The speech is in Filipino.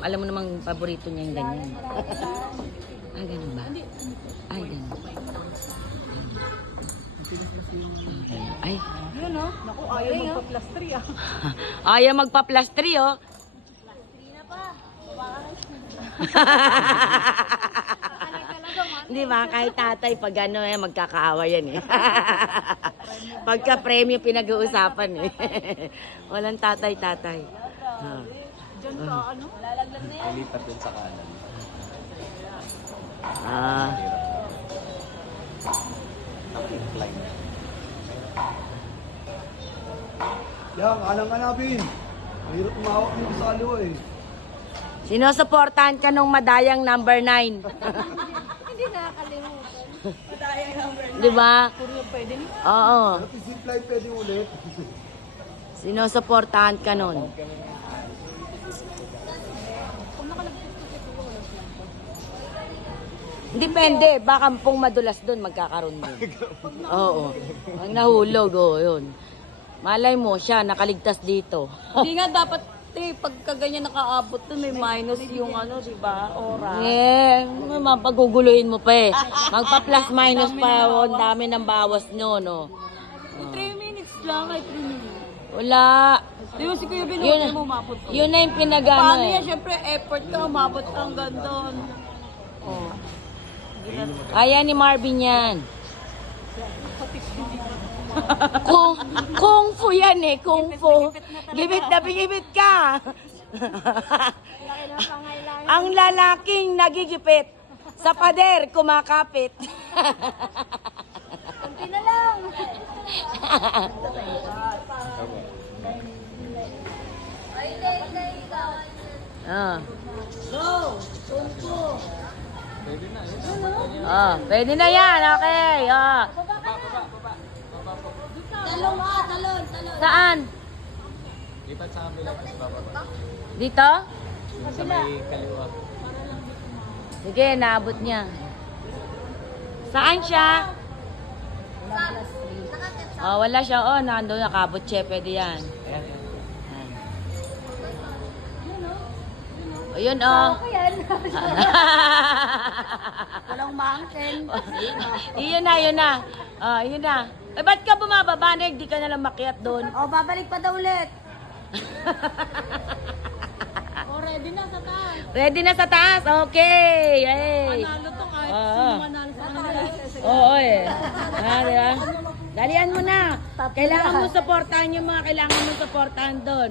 alam mo namang paborito niya yung ganyan. Ay, ganun ba? Ay, ganun. Ay. Yun o. Naku, ayaw magpa-plastri ah. Ayaw magpa-plastri, oh. Plastri na pa. Hindi ba? Kahit tatay, pag ano magkakaawa yan eh. Pagka-premyo pinag-uusapan eh. Walang tatay-tatay. Diyan ka, ano? Lalaglag na yan. Lipat dun sa kanan. Incline. Yan, alang-alabin. Mahirap umawak mo sa kaliwa eh. Sinusuportahan ka nung madayang number 9. Hindi nakakalimutan. Madayang number 9. Di ba? Puro pwede niyo. Oo. Pero zipline pwede ulit. Sinusuportahan ka nun. Kung nakalagpit ko ito, wala siya. Depende. Baka pong madulas doon, magkakaroon doon. Oo. Ang nahulog, yun. Malay mo siya, nakaligtas dito. Hindi nga dapat, pagka ganyan nakaabot dun, may minus yung ano, di ba? Oras. Yeah, mapaguguluhin mo pa eh. Magpa-plus minus pa, ang dami ng bawas nyo, no? 3 minutes lang, ay 3 minutes. Wala. Di ba si Kuya Yun, Binoy mo umabot ko? yun na yung pinagano Paano yan? eh. Siyempre, effort ka, umabot ka hanggang doon. Oh. Kaya ni Marvin yan. Kung fu yan eh, kung fu. Gibit na bigibit ka. Ang lalaking nagigipit. Sa pader, kumakapit. Kunti na lang. Ah. Ah, pwede na yan, okay. Ah. Talong talon. Saan? Lipat sa kabila. Bababa. Dito? Sa may kaliwa. Sige, naabot niya. Saan siya? Oh, wala siya. Oh, nandun, nakabot siya. Pwede yan. Ayan. O, yun, oh. Walang mountain. Yun na. Oh, yun na. Eh, ba't ka bumababa, Neg? Di ka nalang makiat doon. O, babalik pa daw ulit. O, ready na sa taas. Ready na sa taas? Okay. Hey. Manalo to kahit Oo. sino manalo sa kanila. Oo, eh. Di ba? Dalian mo na. Kailangan mo supportahan yung mga kailangan mo supportahan doon.